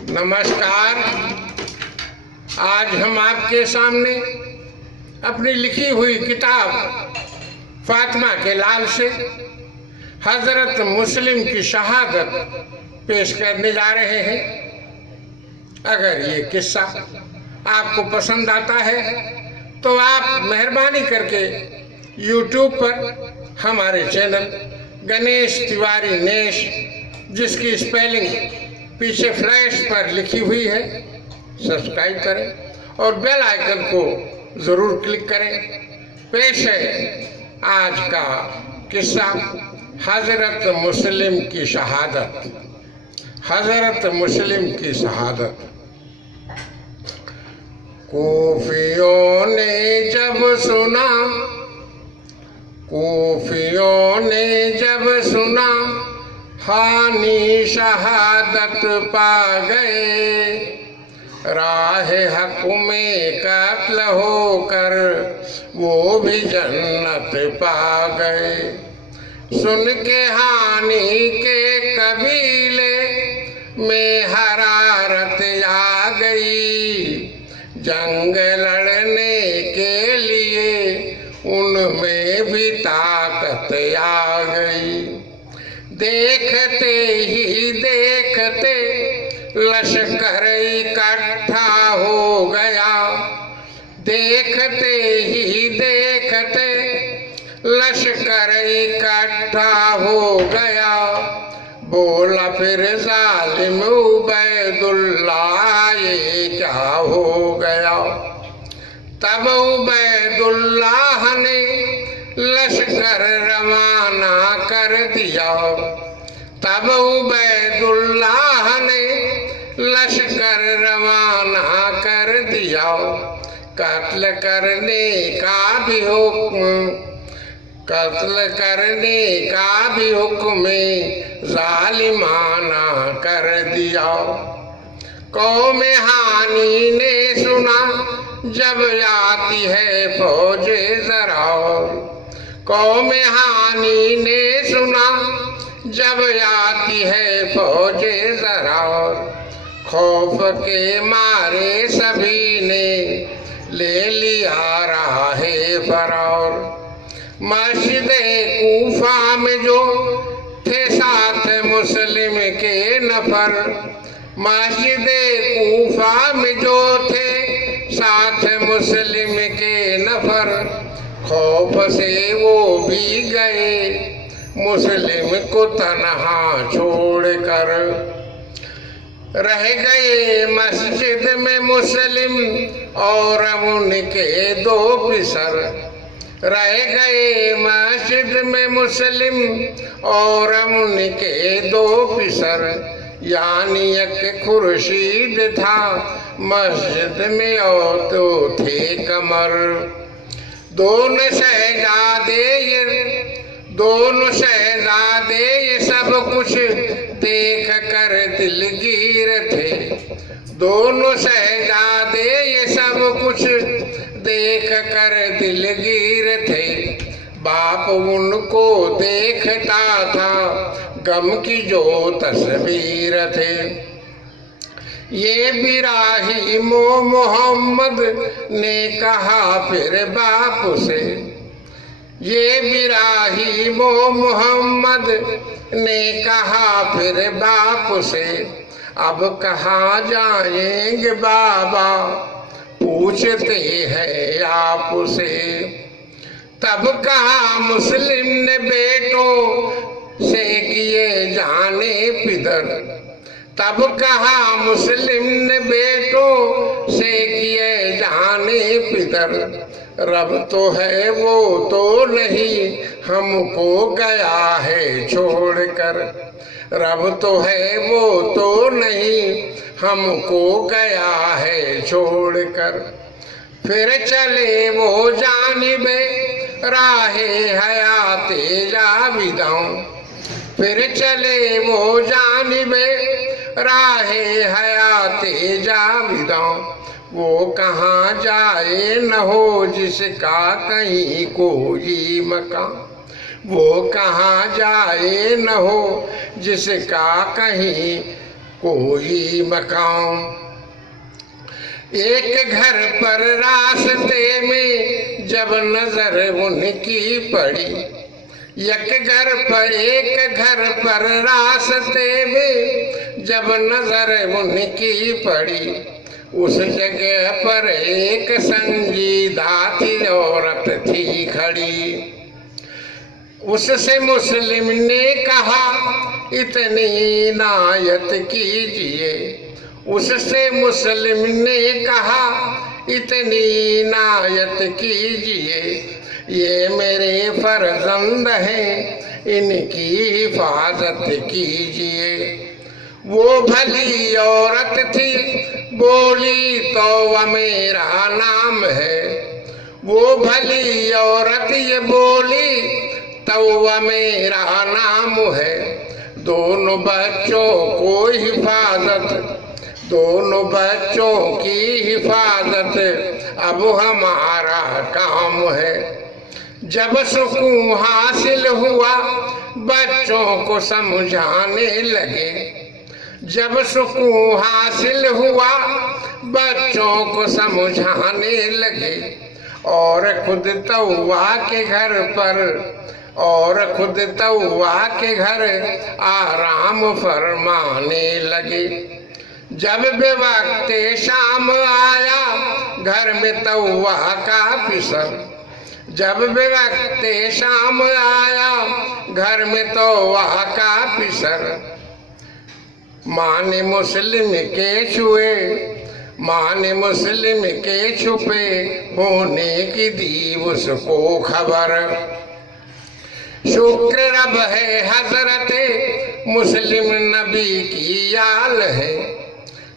नमस्कार। आज हम आपके सामने अपनी लिखी हुई किताब फातिमा के लाल से हजरत मुस्लिम की शहादत पेश करने जा रहे हैं। अगर ये किस्सा आपको पसंद आता है तो आप मेहरबानी करके YouTube पर हमारे चैनल गणेश तिवारी नेश, जिसकी स्पेलिंग पीछे फ्लैश पर लिखी हुई है, सब्सक्राइब करें और बेल आइकन को ज़रूर क्लिक करें। पेश है आज का किस्सा हज़रत मुस्लिम की शहादत। हज़रत मुस्लिम की शहादत। कूफियों ने जब सुना हानि शहादत पा गए, राह हक में कत्ल होकर वो भी जन्नत पा गए। सुन के हानि के कबीले में हरारत आ गई, जंग लड़ने के लिए उनमें भी ताकत आ गई। देखते ही देखते लश्कर इकट्ठा हो गया, देखते ही देखते लश्कर इकट्ठा हो गया। बोला फिर जालिम उबैदुल्लाह ये क्या हो गया। तब उबैदुल्लाह ने लश्कर रवाना कर दिया, तब उबैदुल्लाह ने लश्कर रवाना कर दिया। कत्ल करने का भी हुक्म जालिमाना कर दिया। कौम हानि ने सुना जब आती है फौजे ज़रार, कौम हानि ने सुना जब आती है फौजे ज़रार। खौफ के मारे सभी ने ले लिया राहे फरार। मस्जिद कूफा में जो थे साथ मुस्लिम के नफर, मस्जिद कूफा में जो थे साथ मुस्लिम के नफर, खौफ से वो भी गए मुस्लिम को तन्हा छोड़कर। रह गए मस्जिद में मुस्लिम और उनके दो पिसर, रह गए मस्जिद में मुस्लिम और उनके दो पिसर। यानी एक खुर्शीद था मस्जिद में और तो थे कमर। दोनों शहजादे ये सब कुछ देख कर दिलगीर थे, दोनों शहजादे ये सब कुछ देख कर दिलगीर थे। बाप उनको देखता था गम की जो तस्वीर थे। ये बिराहीमो मोहम्मद ने कहा फिर बाप से, ये बिराहीमो मोहम्मद ने कहा फिर बाप से, अब कहाँ जाएंगे बाबा पूछते हैं आपसे। तब कहा मुस्लिम ने बेटों से किए जाने पिदर, तब कहा मुस्लिम ने बेटों से किए जाने पिदर। रब तो है वो तो नहीं हमको गया है छोड़कर, रब तो है वो तो नहीं हमको गया है छोड़कर। फिर चले वो जानिबे राहे हयाते जाविदां, फिर चले वो जानिबे राहे हयाते जाविदां। वो कहाँ जाए न हो जिसका कहीं कोई मकान, वो कहाँ जाए न हो जिसका कहीं कोई मकाम। एक घर पर रास्ते में जब नजर उनकी पड़ी, एक घर पर रास्ते में जब नजर उनकी पड़ी, उस जगह पर एक संजीदा थी औरत थी खड़ी। उससे मुस्लिम ने कहा इतनी इनायत कीजिए, उससे मुस्लिम ने कहा इतनी इनायत कीजिए, ये मेरे फर्जंद हैं इनकी हिफाजत कीजिए। वो भली औरत थी बोली तौबा मेरा नाम है, वो भली औरत ये बोली तौबा मेरा नाम है। दोनों बच्चों को हिफाजत, दोनों बच्चों की हिफाजत अब हमारा काम है। जब सुकून हासिल हुआ बच्चों को समझाने लगे, जब सुकून हासिल हुआ बच्चों को समझाने लगे, और खुद तौबा के घर पर, और खुद तौबा के घर आराम फरमाने लगे। जब वक्त शाम आया घर में तौबा का पिसर, जब वक्त शाम आया घर में तौबा का पिसर, माँ ने मुस्लिम के छुए, माँ ने मुस्लिम के छुपे होने की दी उसको खबर। शुक्र रब है हजरत मुस्लिम नबी की आल है,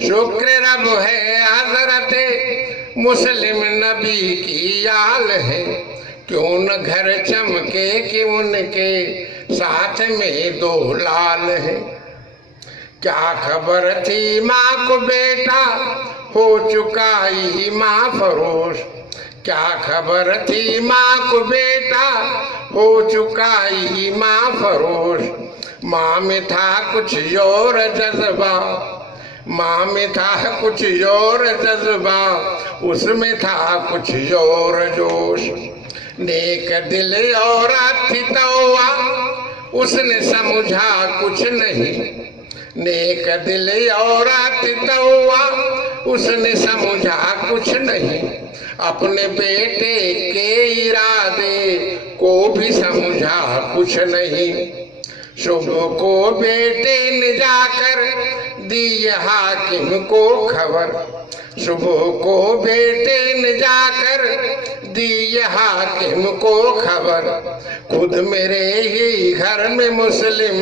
शुक्र रब है हजरत मुस्लिम नबी की आल है। क्यों न घर चमके कि उनके साथ में दो लाल है। क्या खबर थी माँ को बेटा हो चुका ही माँ फरोश, क्या खबर थी माँ को बेटा हो चुका ही माँ फरोश। माँ में था कुछ और जज्बा, माँ में था कुछ और जज्बा, उसमें था कुछ और जोश। नेक दिल औरत थी तौबा उसने समझा कुछ नहीं, नेक दिल औरत थी तौबा उसने समझा कुछ नहीं। अपने बेटे के इरादे को भी समझा कुछ नहीं। सुबह को बेटे ने जाकर दी हाकिम को खबर, सुबह को बेटे ने जाकर दी हाकिम को खबर। खुद मेरे ही घर में मुस्लिम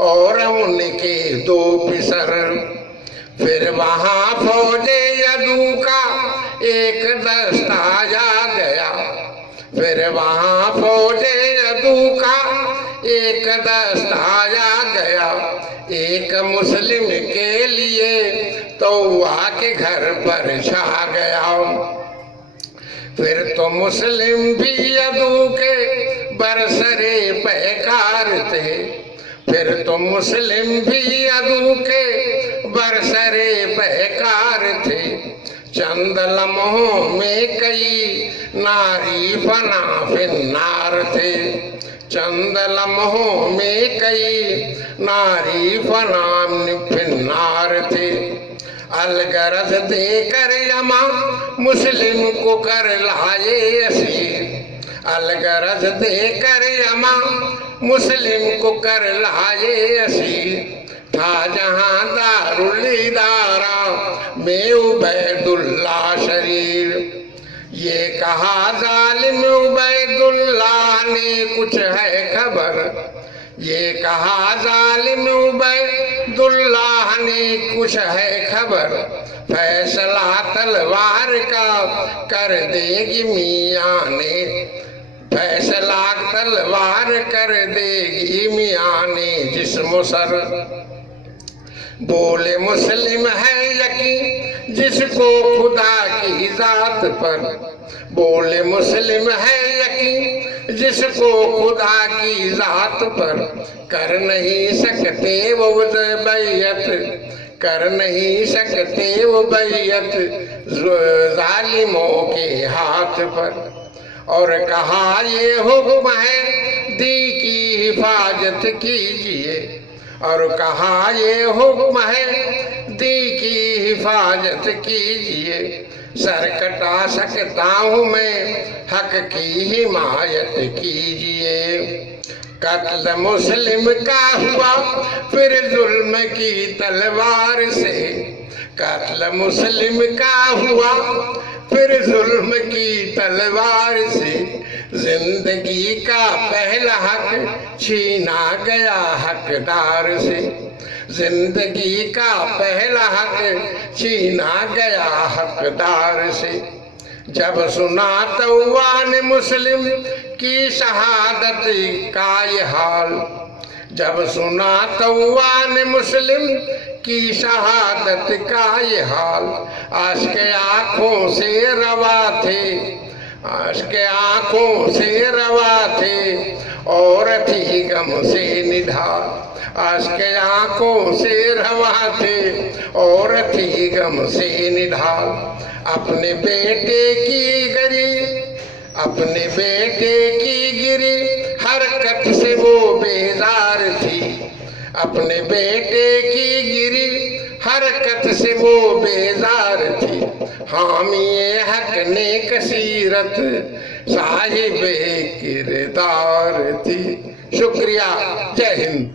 और उनके दो पिसर। फिर वहाँ फौजे यदू का एक दस्ता आ गया, फिर वहाँ फौजे यदू का एक दस्ता आ गया। एक मुस्लिम के लिए तौबा के घर पर छा गया। फिर तो मुस्लिम भी यदू के बरसरे पैकार थे, फिर तो मुस्लिम भी यदू के बरसरे पैकार थे। चंद लम्हों में कई नारी फना फिन्नार थे, चंद लम्हों में कई नारी फना फिन्नार थे। अलगरज देकर यमा मुस्लिम को कर लाए असीर, अलगरज देकर यमा मुस्लिम को कर लाए असीर। था जहाँ दारुल इदारा में उबैदुल्ला शरीर, ये कहा जालिम उबैदुल्ला ने कुछ है खबर, ये कहा जालिम उबैदुल्लाह ने कुछ है खबर। फैसला तलवार का कर देगी मियाँ ने, फैसला तलवार कर देगी मियाँ ने जिस्म सर। बोले मुस्लिम है यकीन जिसको खुदा की जात पर, बोले मुस्लिम है यकीन जिसको खुदा की जात पर। कर नहीं सकते वो बैयत, कर नहीं सकते वो बैयत जालिमों के हाथ पर। और कहा ये हुक्म है दी की हिफाजत कीजिए, और कहा ये हुक्म है दी की हिफाजत कीजिए। सर कटा सकता हूँ मैं, हक की हिमायत कीजिए। कत्ल मुस्लिम का हुआ फिर जुल्म की तलवार से, कत्ल मुस्लिम का हुआ फिर जुल्म की तलवार से। जिंदगी का पहला हक छीना गया हकदार से, जिंदगी का पहला हक छीना गया हकदार से। जब सुना तौवान मुस्लिम की शहादत का ये हाल, जब सुना तौवान मुस्लिम की शहादत का ये हाल, आश्क आँखों से रवा थे, आश्क आँखों से रवा थे और थी गम से निढाल। आश्क आँखों से रवा थे और थी गम से निढाल। अपने बेटे की गिरी, अपने बेटे की गिरी हरकत से वो बेजार थी, अपने बेटे की गिरी हरकत से वो बेजार थी। हामिए हक ने कसीरत साहिब किरदार थी। शुक्रिया, जय हिंद।